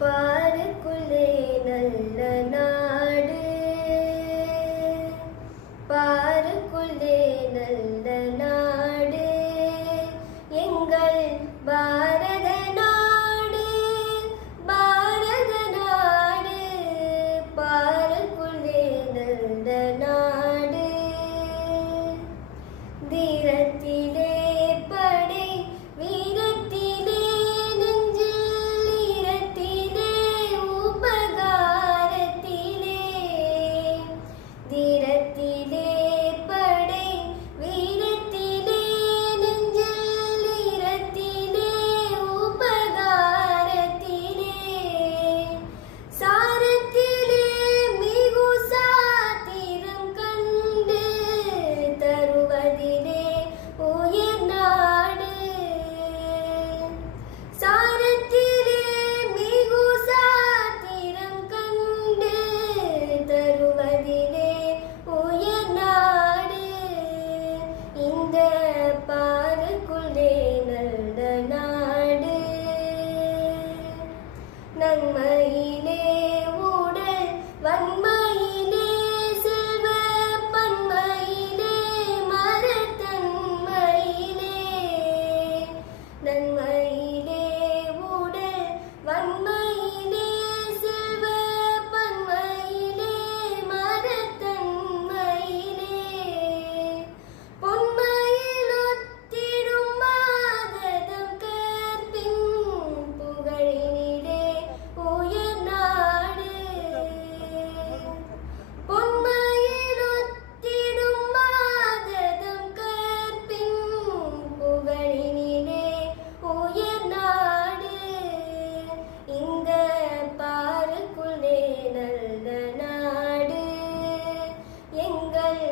பாருக்குள்ளே நல்ல நாடு, பாருக்குள்ளே நல்ல நாடு, எங்கள் பாரத நாடு, பாரத நாடு, பாருக்குள்ளே நல்ல நாடு. தீரத்திலே படை, வீரத்திலே நெஞ்சில், ஈரத்திலே உபகாரத்திலே. தீரத்திலே படை, வீரத்திலே நெஞ்சில், ஈரத்திலே உபகாரத்திலே. சாரத்திலே மிகு சாத்திரம் கண்டு தருவதிலே உயிர் நாடு. சாரத்திலே மிகு சாத்திரம் கண்டு தருவதிலே உயிர் நாடு. இந்த பாருக்குள்ளே நல்ல நாடு. நன்மையிலே ஊடல், வன்மையிலே செல்வ, பன்மையிலே மரத்தன்மையிலே. நன்மையிலே ஊடல், வன்மையிலே செல்வ, பன்மையிலே மரத்தன்மையிலே. பொன்மையில் ஒத்திடும் மாததம் கற்பின் புகழினிலே உயர் நாடு. பொன்மையில் ஒத்திடும் மாததம் கற்பின் புகழினிலே உயர் நாடு. இந்த பாருக்குள்ளே நல்ல நாடு, எங்கள்